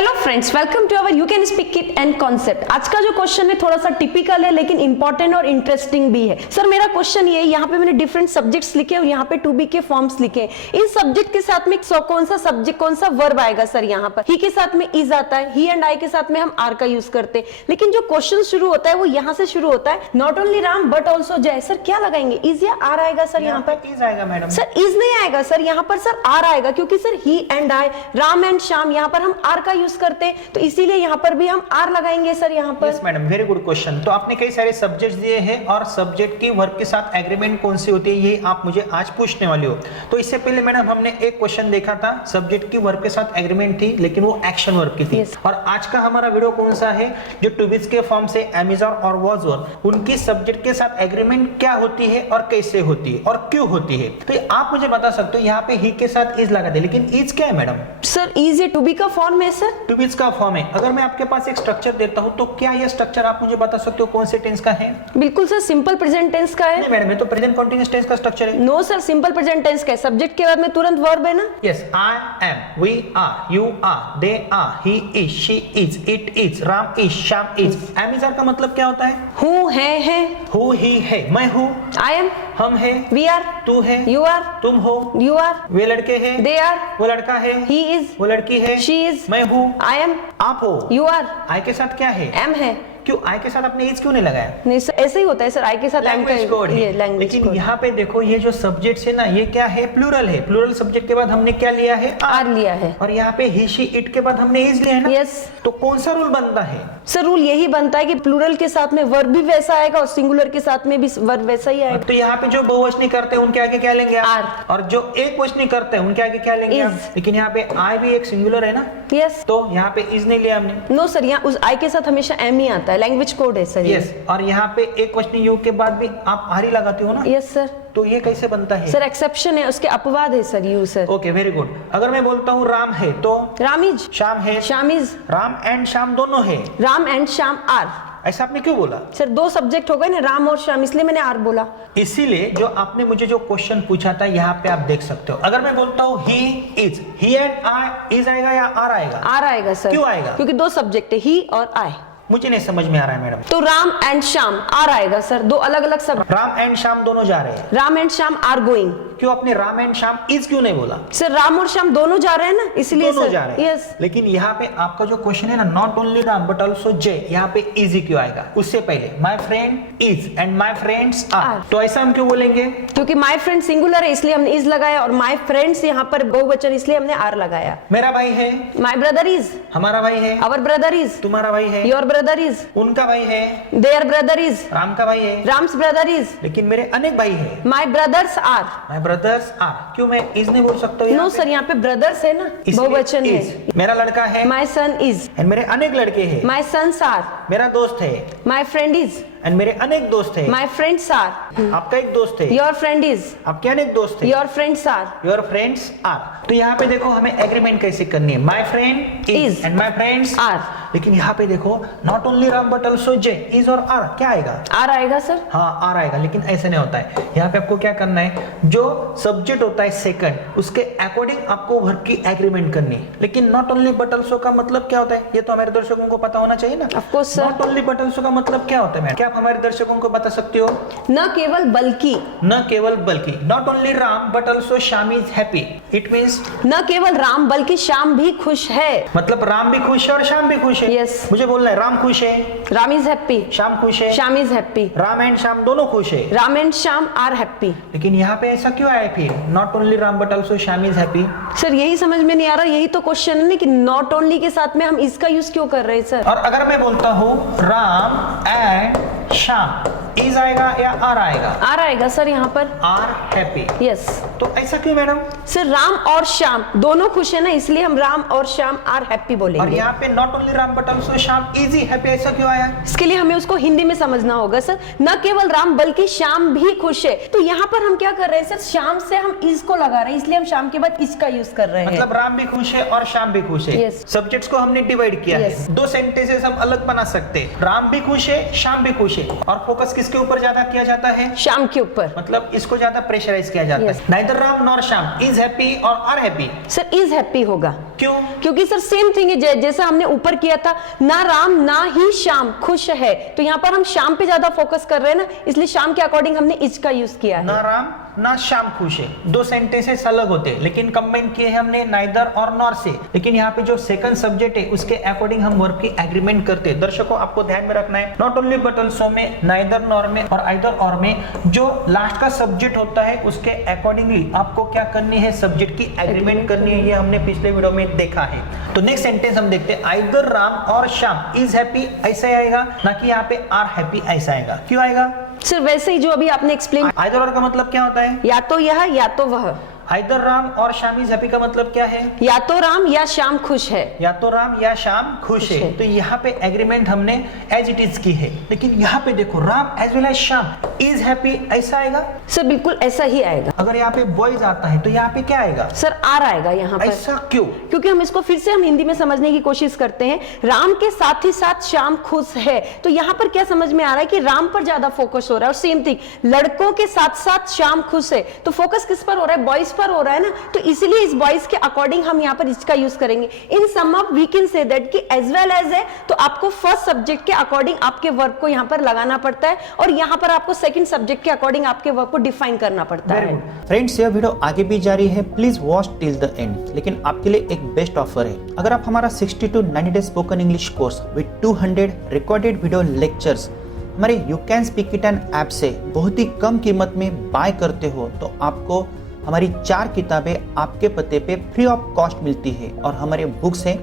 Hello friends, welcome to our you can speak it and concept. आज का जो question है थोड़ा सा टिपिकल है लेकिन इंपॉर्टेंट और इंटरेस्टिंग भी है। सर मेरा क्वेश्चन ये है, यहाँ पे मैंने डिफरेंट सब्जेक्ट्स लिखे और यहाँ पे टू बी के फॉर्म्स लिखे। इस सब्जेक्ट के साथ में कौन सा सब्जेक्ट कौन सा वर्ब आएगा सर? यहाँ पर ही के साथ में इज आता है, ही एंड आई के साथ में हम आर का यूज करते हैं। लेकिन जो क्वेश्चन शुरू होता है वो यहाँ से शुरू होता है, not only Ram but also जय। सर क्या लगाएंगे, इज या आर आएगा सर? यहाँ पर इज आएगा मैडम। सर इज नहीं आएगा सर, यहाँ पर सर आर आएगा, क्योंकि sir he and I, Ram and Shyam, यहाँ पर हम आर का यूज करते हैं, तो इसीलिए यहाँ पर भी हम आर लगाएंगे सर यहाँ पर। Yes madam, very good question. तो आपने कई सारे सब्जेक्ट्स दिए हैं और सब्जेक्ट की वर्ब के साथ एग्रीमेंट कौन सी होती है ये आप मुझे आज पूछने वाली हो। तो इससे पहले मैडम हमने एक क्वेश्चन देखा था, सब्जेक्ट की वर्ब के साथ एग्रीमेंट थी लेकिन वो एक्शन वर्ब की थी। और आज का हमारा वीडियो कौन सा है, जो टू बीज के फॉर्म से एम और वाज वर, उनकी सब्जेक्ट के साथ एग्रीमेंट क्या होती है और कैसे होती है और क्यों होती है। तो आप मुझे बता सकते हो, यहाँ पे ही के साथ इज लगा दे, लेकिन इज क्या है मैडम? सर इज ये टू बी का फॉर्म है सर, टू बीज का फॉर्म है। अगर मैं आपके पास एक स्ट्रक्चर देता हूं तो क्या यह स्ट्रक्चर आप मुझे बता सकते हो कौन से टेंस का है? बिल्कुल सर, सिंपल प्रेजेंट टेंस का है। नहीं मैडम, ये तो प्रेजेंट कंटीन्यूअस टेंस का स्ट्रक्चर है। No sir, simple present tense का है, सब्जेक्ट के बाद में तुरंत वर्ब है ना। Yes, I am, we are, you are, they are, he is, she is, it is, Ram is, Shyam is. Am is are का मतलब क्या होता है? हूँ है, हु ही है, मैं हूँ, आई एम, हम है, वी आर, तू है, यू आर, तुम हो, यू आर, वे लड़के हैं, दे आर, वो लड़का है, ही इज, वो लड़की है, शी इज, मैं हूँ, आई एम, आप हो, यू आर, आई के साथ क्या है? एम है। क्यों आई के साथ आपने इज क्यों नहीं लगाया? नहीं सर, ऐसे ही होता है सर, आई के साथ एम का लैंग्वेज कोड ये है। लैंग्वेज लेकिन कोड। यहाँ पे देखो, ये जो सब्जेक्ट है ना, ये क्या है? प्लूरल है। प्लूरल सब्जेक्ट के बाद हमने क्या लिया है? आर लिया है। और यहाँ पे ही शी इट के बाद हमने इज लिया है ना। यस। तो कौन सा रूल बनता है? सर रूल यही बनता है कि प्लूरल के साथ में वर्ब भी वैसा आएगा और सिंगुलर के साथ में भी वर्ब वैसा ही आएगा। तो यहाँ पे जो बहुवचनी करते हैं उनके आगे क्या लेंगे? आर। और जो एक वचनी करते हैं उनके आगे क्या लेंगे? इज। लेकिन यहाँ पे आई भी एक सिंगुलर है ना। यस। तो यहाँ पे इज नहीं लिया हमने। नो सर, यहाँ उस आई के साथ हमेशा एम ही आता है, लैंग्वेज कोड है सर। यस। और यहाँ पे एक वचनी यू के बाद भी आप आर ही लगाते हो ना। Yes sir. तो ये कैसे बनता है? सर एक्सेप्शन है, उसके अपवाद है sir, you sir. Okay, very good. अगर मैं बोलता हूँ राम है तो राम इज, श्याम है, श्याम इज, राम एंड श्याम दोनों है। Ram and Shyam are. ऐसा आपने क्यों बोला? सर दो सब्जेक्ट हो गए ना, राम और श्याम, इसलिए मैंने आर बोला। इसीलिए जो आपने मुझे जो क्वेश्चन पूछा था यहाँ पे आप देख सकते हो। अगर मैं बोलता हूँ he is, he and I, is आएगा या आर आएगा? आर आएगा सर। क्यों आएगा? क्योंकि दो सब्जेक्ट है, ही और आई। मुझे नहीं समझ में आ रहा है मैडम। तो राम एंड श्याम आर आएगा सर, दो अलग अलग सब। राम एंड श्याम दोनों जा रहे हैं। Ram and Shyam are going. क्यों आपने राम एंड श्याम इज क्यों नहीं बोला? सर राम और श्याम दोनों जा रहे हैं ना, इसलिए दोनों सर। जा रहे हैं। यस। लेकिन यहाँ पे आपका जो क्वेश्चन है ना, not only Ram but also Jai, यहाँ पे इज ही क्यों आएगा? उससे पहले my friend is and my friends are. तो ऐसा हम क्यों बोलेंगे? क्योंकि माई फ्रेंड सिंगुलर है इसलिए हमने इज लगाया, और माई फ्रेंड्स यहाँ पर बहुवचन इसलिए हमने आर लगाया। मेरा भाई है, माई ब्रदर इज, हमारा भाई है, आवर ब्रदर इज, तुम्हारा भाई है, योर ब्रदर इज, उनका भाई है, देयर ब्रदर इज, राम का भाई है, राम्स ब्रदर इज, लेकिन मेरे अनेक भाई है। My brothers are. My brothers are. क्यों मैं इज नहीं बोल सकता हूँ? नो सर, यहाँ पे ब्रदर्स है ना, बहुवचन है। मेरा लड़का है, माई सन इज, एंड मेरे अनेक लड़के हैं। माई सन्स आर। मेरा दोस्त है, माई फ्रेंड इज, एंड मेरे अनेक दोस्त हैं। My friends are. आपका एक दोस्त है, योर फ्रेंड इज, आपके अनेक दोस्त हैं। Your friends are. Your friends are. तो यहाँ पे देखो हमें एग्रीमेंट कैसे करनी है, my friend is and my friends are. लेकिन यहाँ पे देखो, not only Ram but also Jai, is और आर, क्या आएगा? आर आएगा सर। हाँ आर आएगा, लेकिन ऐसे नहीं होता है। यहाँ पे आपको क्या करना है, जो सब्जेक्ट होता है सेकंड, उसके अकॉर्डिंग आपको वर्ब की एग्रीमेंट करनी है। लेकिन नॉट ओनली बट ऑल्सो का मतलब क्या होता है, ये तो हमारे दर्शकों को पता होना चाहिए ना। Of course sir. Not only but also का मतलब क्या होता है मैम? क्या आप हमारे दर्शकों को बता सकते हो? न केवल बल्कि, न केवल बल्कि, not only Ram but also Shyam is happy. It means न केवल राम बल्कि श्याम भी खुश है। मतलब राम भी खुश है और श्याम भी खुश है। Yes. मुझे बोलना है राम खुश है, राम इज हैप्पी, श्याम खुश है, Shyam is happy, Ram and Shyam दोनों खुश है। Ram and Shyam are happy. लेकिन यहाँ पे ऐसा क्यों आया फिर, not only Ram but also Shyam is happy? Sir यही समझ में नहीं आ रहा, यही तो क्वेश्चन है ना कि नॉट ओनली के साथ में हम इसका यूज क्यों कर रहे हैं सर। और अगर मैं बोलता हूँ राम एंड श्याम, इज आएगा या आर आएगा? आर आएगा सर यहाँ पर। Are happy. यस। तो ऐसा क्यों मैडम? सर राम और श्याम दोनों खुश है ना, इसलिए हम राम और श्याम आर हैप्पी और बोलेंगे। यहाँ पे not only Ram but also Shyam is he happy, ऐसा क्यों आया? इसके लिए हमें उसको हिंदी में समझना होगा सर। न केवल राम बल्कि श्याम भी खुश है, तो यहाँ पर हम क्या कर रहे हैं सर, श्याम से हम इज को लगा रहे हैं, इसलिए हम श्याम के बाद इसका यूज कर रहे हैं। मतलब राम भी खुश है और श्याम भी खुश है। Yes. सब्जेक्ट्स को हमने डिवाइड किया Yes. है, दो सेंटेंसेस हम अलग बना सकते हैं। राम भी खुश है, श्याम भी खुश है, और फोकस किस किसके ऊपर ज्यादा किया जाता है? शाम के ऊपर। मतलब इसको ज्यादा प्रेशराइज किया जाता है। Neither Ram nor Shyam is happy और are happy. Sir is happy होगा। क्यों? क्योंकि सर सेम थिंग है, जैसा हमने ऊपर किया था, ना राम ना ही श्याम खुश है, तो यहाँ पर हम श्याम पे ज्यादा फोकस कर रहे हैं ना, इसलिए श्याम के अकॉर्डिंग हमने इज का यूज किया है। ना राम ना श्याम खुश है, दो सेंटेंसेस अलग होते हैं, लेकिन कंबाइन किए हैं हमने नाइदर और नॉर से। लेकिन यहाँ पे जो सेकंड सब्जेक्ट है उसके अकॉर्डिंग हम वर्ब की एग्रीमेंट करते हैं। दर्शकों आपको ध्यान में रखना है, नॉट ओनली बट ऑल्सो में, नाइदर नॉर में और आइदर और में जो लास्ट का सब्जेक्ट होता है उसके अकॉर्डिंगली आपको क्या करनी है, सब्जेक्ट की एग्रीमेंट करनी है। ये हमने पिछले वीडियो में देखा है। तो नेक्स्ट सेंटेंस हम देखते हैं, आइदर राम और श्याम इज हैप्पी, ऐसा आएगा, ना कि यहाँ पे आर हैप्पी ऐसा आएगा। क्यों आएगा? सर वैसे ही जो अभी आपने एक्सप्लेन, आइदर और का मतलब क्या होता है? या तो यह या तो वह। आइदर राम और श्याम इज हैप्पी का मतलब क्या है? या तो राम या श्याम खुश है। या तो राम या श्याम खुश है। तो यहाँ पे एग्रीमेंट हमने एज इट इज की है। लेकिन यहाँ पे देखो, Ram as well as Shyam is happy ऐसा आएगा? सर बिल्कुल ऐसा ही आएगा। अगर यहाँ पे बॉयज आता है तो यहाँ पे क्या आएगा? सर आर आएगा यहाँ पर। ऐसा क्यों? क्योंकि हम इसको फिर से हम हिंदी में समझने की कोशिश करते हैं, राम के साथ ही साथ श्याम खुश है, तो यहाँ पर क्या समझ में आ रहा है कि राम पर ज्यादा फोकस हो रहा है। और सेम थिंग, लड़कों के साथ साथ श्याम खुश है, तो फोकस किस पर हो रहा है? बॉयज पर हो रहा है ना, तो इसलिए इस बॉयज के अकॉर्डिंग हम यहाँ पर इसका यूज करेंगे। In sum up we can say that कि एज वेल एज है, तो आपको फर्स्ट सब्जेक्ट के अकॉर्डिंग आपके वर्ब को यहाँ पर लगाना पड़ता है, और यहाँ पर आपको सेकंड सब्जेक्ट के अकॉर्डिंग आपके वर्ब को डिफाइन करना पड़ता है। फ्रेंड्स, यह वीडियो आगे भी जारी है, please watch till the end. लेकिन आपके लिए एक बेस्ट ऑफर है, अगर आप हमारा 60 to 90 days spoken English course with 200 recorded video lectures हमारे you can speak it an app से बहुत ही कम कीमत में बाय करते हो, तो आपको हमारी 4 किताबें आपके पते पे फ्री ऑफ कॉस्ट मिलती है। और हमारे बुक्स हैं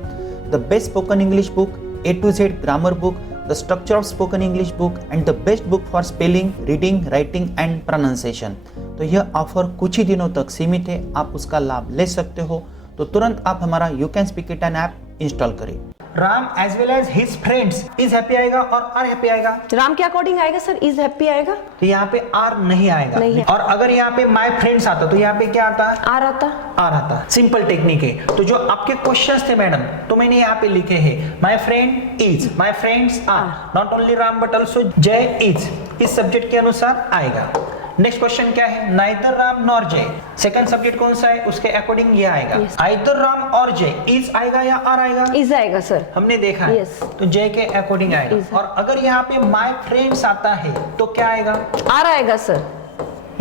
the best spoken English book, A to Z grammar book, the structure of spoken English book and the best book for spelling, reading, writing and pronunciation. तो यह ऑफर कुछ ही दिनों तक सीमित है, आप उसका लाभ ले सकते हो। तो तुरंत आप हमारा you can speak it an app install करें। Ram as well as his friends is happy आएगा और आर हैप्पी आएगा? राम के अकॉर्डिंग आएगा सर, इज हैप्पी आएगा। तो यहाँ पे आर नहीं आएगा। नहीं है। और अगर यहाँ पे माय फ्रेंड्स आता तो यहाँ पे क्या आता? आर आता। आर आता। सिंपल टेक्निक है। तो जो आपके क्वेश्चंस थे मैडम, तो मैंने यहाँ पे लिखे हैं, my friend is, my friends are, not only Ram but also Jai is, इस सब्जेक्ट के अनुसार आएगा। नेक्स्ट क्वेश्चन क्या है? Neither Ram nor Jai, second subject कौन सा है, उसके अकॉर्डिंग ये आएगा। आइदर राम और जय, इज आएगा या आर आएगा? इज आएगा सर, हमने देखा है। तो जय के अकॉर्डिंग आएगा। और अगर यहाँ पे माय फ्रेंड्स आता है तो क्या आएगा? आर आएगा सर,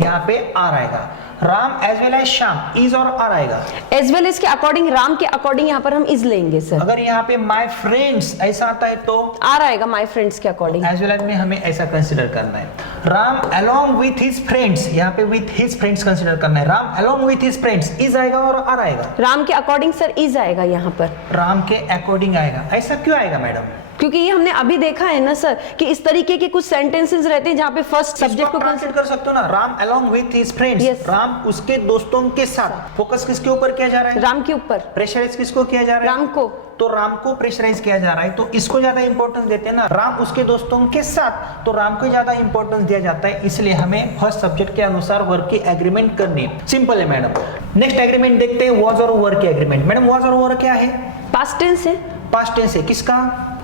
यहाँ पे आर आएगा। Ram as well as Shyam is और आर आएगा। एज वेल एज के अकॉर्डिंग, राम के अकॉर्डिंग यहाँ पर हम इज लेंगे सर। अगर यहाँ पे माय फ्रेंड्स ऐसा आता है तो आर आएगा माय फ्रेंड्स के अकॉर्डिंग। एज वेल एज में हमें ऐसा कंसीडर करना है। Ram along with his friends, यहाँ पे विथ हिज फ्रेंड्स कंसीडर करना है। Ram along with his friends is आएगा और आर आएगा? राम के अकॉर्डिंग सर इज आएगा यहाँ पर। राम के अकॉर्डिंग आएगा। ऐसा क्यों आएगा मैडम? क्योंकि ये हमने अभी देखा है ना सर कि इस तरीके के कुछ सेंटेंसेस रहते हैं जहाँ पे फर्स्ट सब्जेक्ट को ट्रांसलेट कर सकते हो ना, Ram along with his friends. Ram उसके दोस्तों के साथ। फोकस किसके ऊपर किया जा रहा है? राम के ऊपर। प्रेशराइज किसको किया जा रहा है? राम को। तो राम को प्रेशराइज किया जा रहा है, तो इसको ज्यादा इंपॉर्टेंस देते हैं ना। राम उसके दोस्तों के साथ, तो राम को ज्यादा इंपॉर्टेंस दिया जाता है, इसलिए हमें फर्स्ट सब्जेक्ट के अनुसार वर्ब की एग्रीमेंट करनी है। सिंपल है मैडम। नेक्स्ट एग्रीमेंट देखते हैं, वॉज और वर की एग्रीमेंट। मैडम वॉज और वर क्या है? पास्ट टेंस है। पास्ट टेंस है। किसका?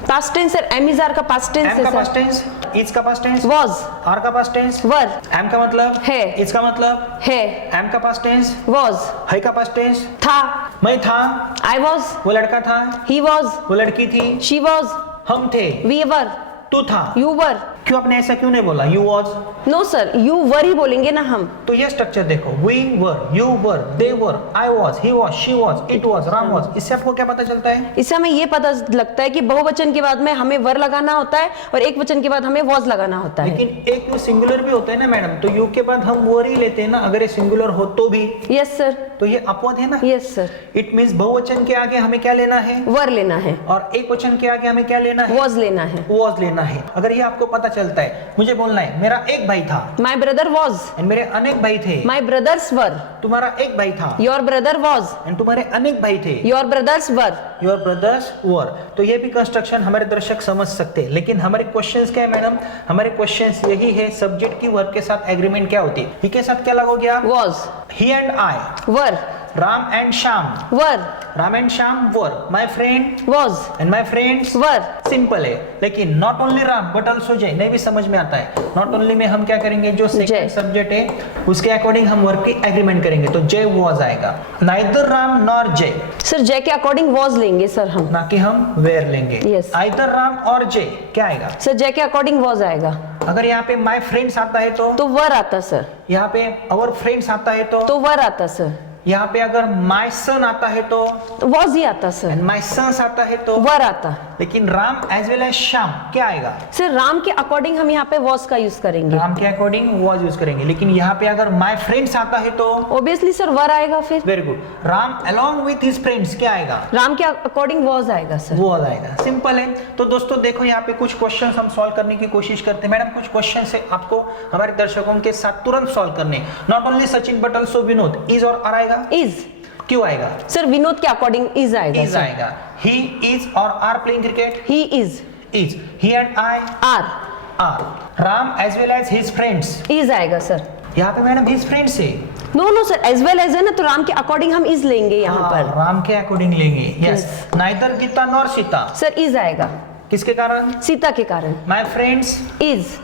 Past tense sir, am is are का पास्ट टेंस है। एम का पास्ट टेंस, इज का पास्ट टेंस, वॉज, आर का पास्ट टेंस, वर, एम का मतलब है, इज का मतलब है, एम का पास्ट टेंस, वॉज, है का पास्ट टेंस, था, मैं था, आई वॉज, वो लड़का था, ही वॉज, वो लड़की थी, शी वॉज, हम थे, वी वर, तू था, यू वर। क्यों आपने ऐसा क्यों नहीं बोला? You was. No sir, you were ही बोलेंगे ना हम। तो ये स्ट्रक्चर देखो, we were, you were, they were, I was, he was, she was, it was, Ram was. इससे आपको क्या पता चलता है? इससे हमें ये पता लगता है कि बहुवचन के बाद में हमें वर लगाना होता है और एक वचन के बाद हमें वॉज लगाना होता है। लेकिन एक यू सिंगुलर भी होता है ना मैडम, तो यू के बाद हम वर ही लेते हैं ना, अगर ये सिंगुलर हो तो भी। Yes sir. तो ये अपवाद है ना। Yes sir. इट मींस बहुवचन के आगे हमें क्या लेना है? वर लेना है। और एक वचन के आगे हमें क्या लेना है? वॉज लेना है। वॉज लेना है। अगर ये आपको पता चलता है, मुझे बोलना है मेरा एक भाई था, माई ब्रदर वॉज, एंड मेरे अनेक भाई थे। माई ब्रदर्स वर, तुम्हारा एक भाई था, योर ब्रदर वॉज, एंड तुम्हारे अनेक भाई थे, your brothers were, your brothers were. तो ये भी कंस्ट्रक्शन हमारे दर्शक समझ सकते हैं। लेकिन हमारे क्वेश्चंस क्या है मैडम? हमारे क्वेश्चंस यही है, सब्जेक्ट की वर्ब के साथ एग्रीमेंट क्या होती है? ही के साथ क्या लगोगे आप? Was, he and I, were, Ram and Shyam, were, Ram and Shyam were, my friend was, and my friends were. Simple है। लेकिन not only Ram but also जय नहीं भी समझ में आता है। नॉट ओनली में हम क्या करेंगे, जो जय। सेकंड सब्जेक्ट है उसके अकॉर्डिंग हम वर्ब की एग्रीमेंट करेंगे, तो जय वॉज आएगा। नाइदर राम नॉर जय, सर जय के अकॉर्डिंग वॉज लेंगे सर हम, ना कि हम वेयर लेंगे। Yes. आइदर राम और जय क्या आएगा? सर जय के अकॉर्डिंग वॉज आएगा, अगर यहाँ पे माय फ्रेंड्स आता है तो वर आता सर, यहाँ पे अवर फ्रेंड्स आता है तो वर आता सर, यहाँ पे अगर माय सन आता है तो वॉज ही आता सर, एंड माय सन्स आता है तो वर आता। लेकिन Ram as well as Shyam क्या आएगा? सर राम के अकॉर्डिंग हम यहाँ पे वॉज का यूज करेंगे, राम के अकॉर्डिंग वॉज यूज करेंगे। लेकिन यहाँ पे अगर माय फ्रेंड्स आता है तो ऑब्वियसली सर वर आएगा फिर। Very good, Ram along with his friends क्या आएगा? राम के अकॉर्डिंग वॉज आएगा सर। वो आएगा, सिंपल है। तो दोस्तों देखो यहाँ पे कुछ क्वेश्चंस हम सॉल्व करने की कोशिश करते हैं। मैडम कुछ क्वेश्चन है आपको हमारे दर्शकों के साथ तुरंत सॉल्व करने, not only Sachin but also Vinod. Is और आर आएगा? इज। क्यों आएगा? सर विनोद के अकॉर्डिंग इज आएगा। इज आएगा। ही इज और are playing cricket? He is. Is. He and I are. Are. Ram as well as his friends is आएगा सर। यहाँ पे मैडम हिज फ्रेंड्स है। No no sir, as well as है ना, तो राम के अकॉर्डिंग हम इज लेंगे यहाँ पर। राम के अकॉर्डिंग लेंगे। Yes. Neither Geeta nor Sita sir is आएगा, किसके कारण? सीता के कारण। My friends is.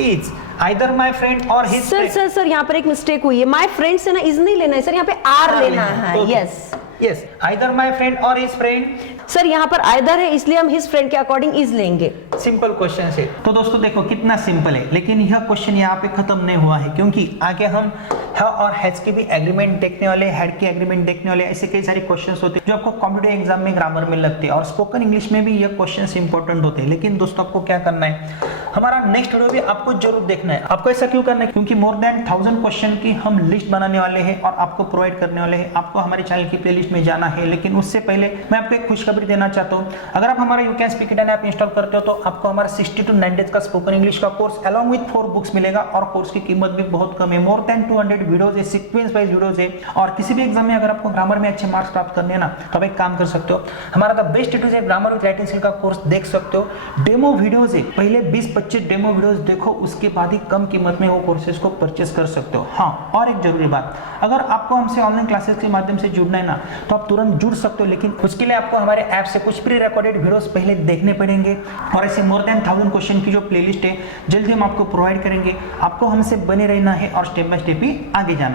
Is either my friend और हिज सर सर सर यहाँ पर एक मिस्टेक हुई है, माय फ्रेंड्स है ना, इज नहीं लेना है सर, यहाँ पे आर लेना है। Yes yes, either my friend और हिज फ्रेंड। सर यहाँ पर आइदर है, इसलिए हम हिज फ्रेंड के अकॉर्डिंग इज लेंगे। सिंपल क्वेश्चन है। तो दोस्तों देखो कितना सिंपल है, लेकिन यह क्वेश्चन यहाँ पे खत्म नहीं हुआ है, क्योंकि आगे हम है और हैज की भी एग्रीमेंट देखने वाले, हेड की एग्रीमेंट देखने वाले। ऐसे कई सारे क्वेश्चंस होते हैं जो आपको कॉम्पिटिटिव एग्जाम में ग्रामर में लगते हैं, और स्पोकन इंग्लिश में भी ये क्वेश्चंस इंपॉर्टेंट होते हैं। लेकिन दोस्तों आपको क्या करना है, हमारा नेक्स्ट वीडियो भी आपको जरूर देखना है। आपको ऐसा क्यों करना है? क्योंकि मोर देन 1000 क्वेश्चन की हम लिस्ट बनाने वाले हैं और आपको प्रोवाइड करने वाले हैं। आपको हमारे चैनल की प्लेलिस्ट में जाना है, लेकिन उससे पहले मैं आपको एक खुशखबरी देना चाहता हूँ। अगर आप हमारा you can speak it app install करते हो तो आपको हमारा 60 to 90 डेज का स्पोकन इंग्लिश का कोर्स अलॉन्ग विथ 4 बुक्स मिलेगा, और कोर्स की कीमत भी बहुत कम है। मोर देन 200 वीडियोज है, सीक्वेंस वाइज वीडियोज है। और किसी भी एग्जाम में अगर आपको ग्रामर में अच्छे मार्क्स प्राप्त करने हैं ना, तो आप एक काम कर सकते हो, हमारा the best to grammar with writing skill का कोर्स देख सकते हो। डेमो वीडियोज है, पहले 20-25 डेमो वीडियोज देखो, उसके बाद ही कम कीमत में वो कोर्सेज को परचेस कर सकते हो। हाँ, और एक जरूरी बात, अगर आपको हमसे ऑनलाइन क्लासेस के माध्यम से जुड़ना है ना, तो आप तुरंत जुड़ सकते हो, लेकिन उसके लिए आपको हमारे ऐप से कुछ प्री रिकॉर्डेड वीडियोस पहले देखने पड़ेंगे। और ऐसे मोर देन 1000 क्वेश्चन की जो प्लेलिस्ट है जल्दी हम आपको प्रोवाइड करेंगे। आपको हमसे बने रहना है और स्टेप बाय स्टेप ही आगे जाना है।